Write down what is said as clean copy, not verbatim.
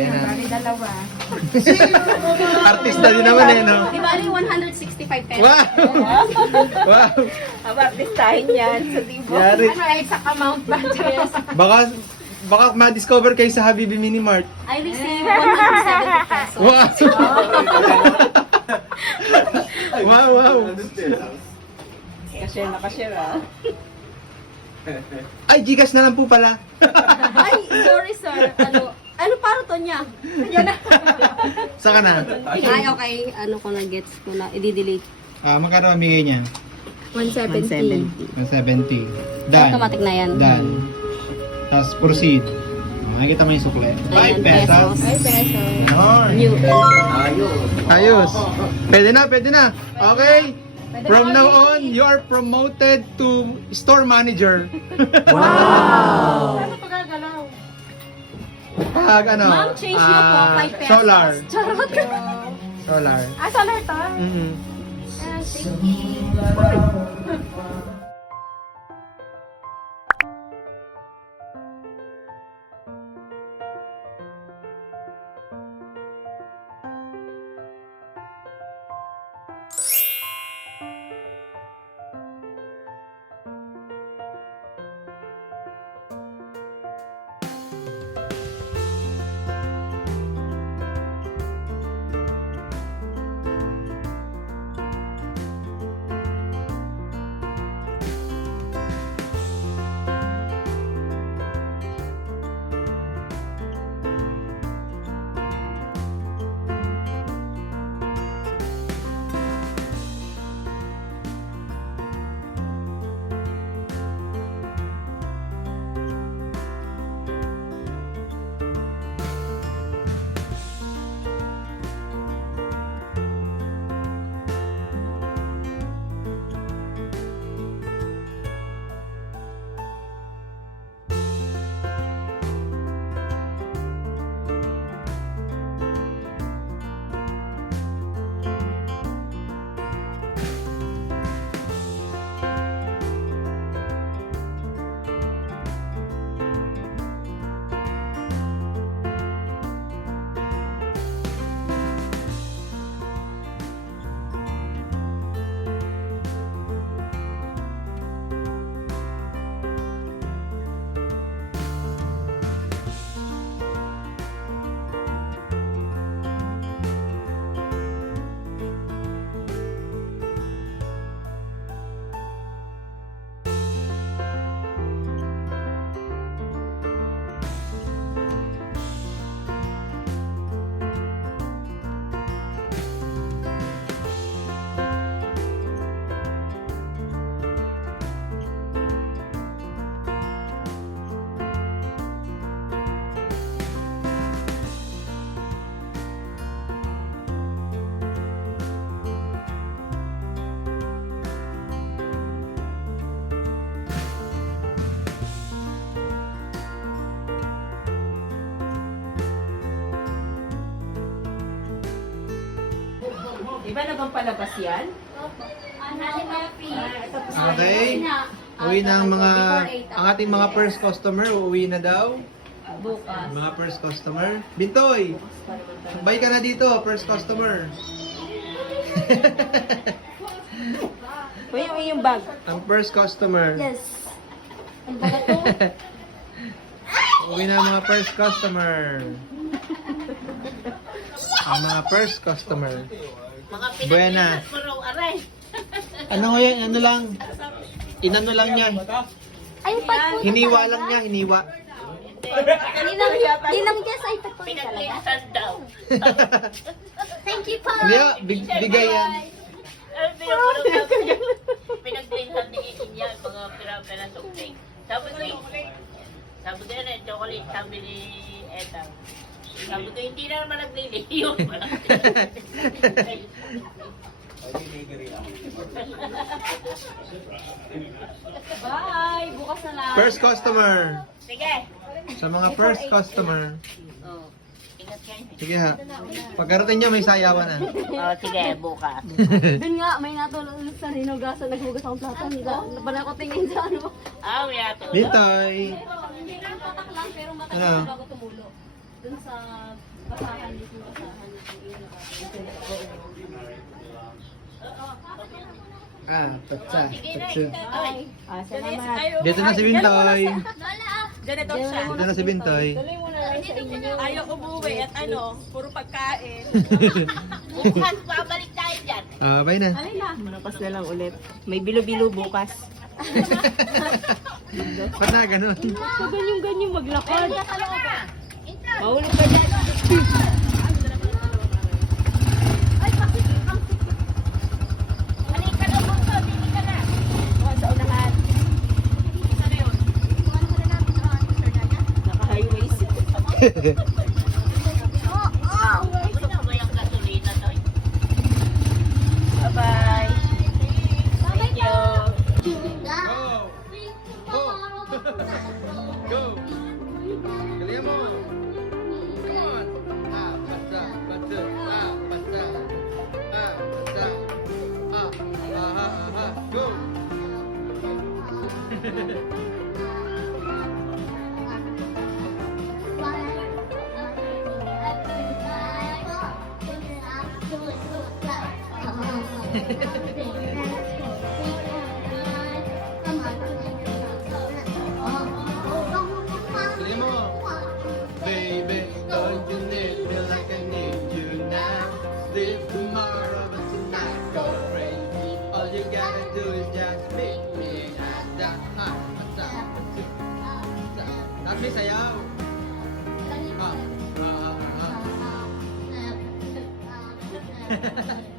Ayan na. Bali dalawa. Artista din naman eh, no? Di bali 165 pesos. Wow! Wow! Abartistahin yan. So, di ba? Yari. Ano, exact amount ba? Yes. Baka ma-discover kayo sa Habibi Mini Mart. I received 170 pesos. Wow! Wow, wow! Kasi nakashare ah. Ay, Gcash na lang po pala. Ay, sorry sir. Ano para to niya? Yan na. Saka na. Ay, okay. Ano ko na, gets ko na. I-delete. Magkano ang bigay niya? 170. 170. Done. Automatic na yan. Done. Tapos proceed. Makikita mo yung sukle. 5 pesos. 5 pesos. Yun. New. Ayos. Pwede na, pwede na. Okay. From now on, you are promoted to store manager. Wow! Ano pagagalaw? Pag ano, Ma'am, change nyo po, 5 pesos. solar. Charot. Solar. Solar to? Mm-hmm. Thank you. Di ba nagpapalabas yan? Okay. Uwi na ang ating mga first customer. Uuwi na daw. Bukas. Mga first customer. Bintoy! Bye ka na dito, first customer. Kuya, yung bag. Ang first customer. Yes. Ang baga to? Uwi na ang mga first customer. Ang mga first customer. Buena. Ano yan? Ano lang? Inano lang niya. Ay, pag Hiniwa lang niya, hiniwa. Ninang guess ay pag Pinaglinsan daw. Thank you po. Hindi, bigay yan. Pinaglinsan ni Inya mga pira-pira sukling. Sabi ko yan, chocolate, sabi ni Etang. Sabi ko, hindi na naman naglili. Yun pala. Bye. Bukas na lang. First customer. Sige. Sa mga first customer. Oh, ingat kayo. Sige ha. Pagkarating niya, may sayawan na. Oh, sige, bukas. Doon nga, may natulog sa hinugasan. Naghugas akong plato. Napala ko tingin sa ano. Ah, may ato. Bintoy. Hindi lang tatak lang, pero matagal Ano? bago tumulo. Dun sa basahan, mismo basahan na Patsa. Patsa. Ay, Salamat. Dito na si Bintoy. ganito siya. Dito na si Bintoy. Tuloy mo na lang sa inyo. Ayaw umuwi at puro pagkain. Bukas, babalik tayo dyan. Bye na. Manapas na lang ulit. May bilo-bilo bukas. Ba't na ganun? So, ganyan maglakad. Mahulog ka dyan. Halika ka na, bunso. Dili ka na. Bukas sa unahan. Naka-highways. Gusto mo yung gasolina to? Bye-bye. Thank you. Go! Go! Galingan mo! Come on! Patsa, patsa, patsa, patsa. Go! Galingan mo! Baby, don't you need me like I need you now? Live tomorrow, but tonight go crazy. All you gotta do is just meet me at the high. Lahat may sayaw. Ah.